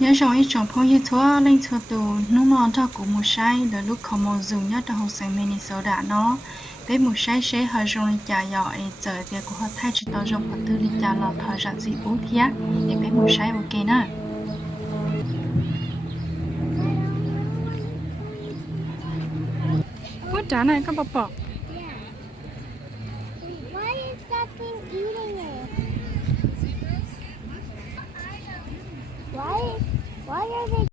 nhớ rằng ít trong phong như thua lên thua tù nó mòn cho của một sai là lúc không một dùng nhất trong học sinh Minnesota nó bé một sai sẽ hơi trong lịch trả giỏi giờ việc của họ thay chỉ tao trong phần tư lịch trả lọt thời gian gì bố thía để bé một sai ok nè bố trả này các bà bỏ Why is that thing eating it? Why? Why are they?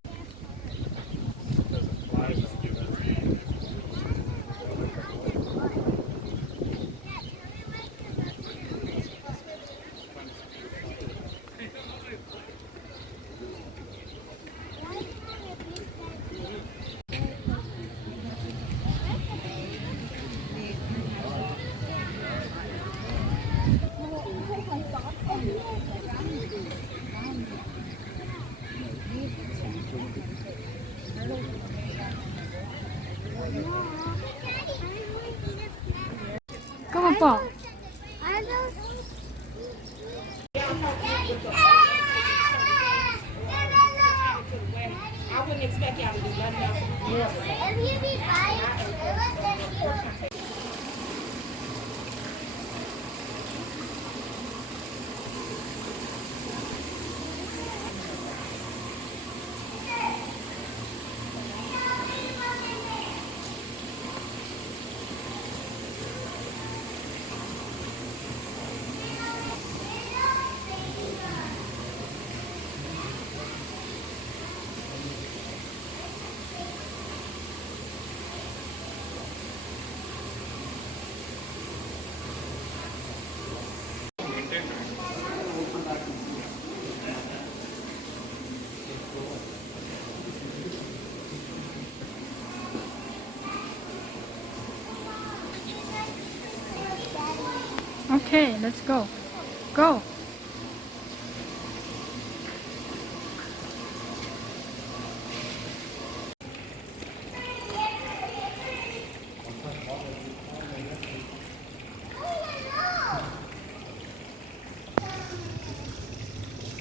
các bà bỏ Are those? I wouldn't expect y'all to do nothing else. If you be quiet, it was the okay let's go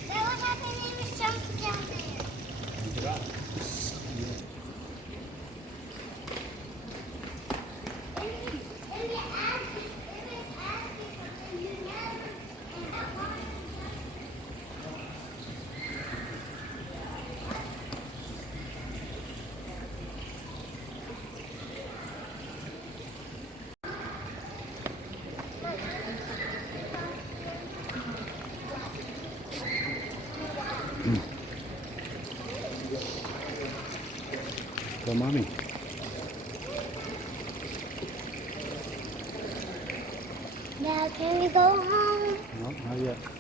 That was happening with something down there. If you ask me, if it's asking something, you never Go, mommy. Now can we go home? No, not yet.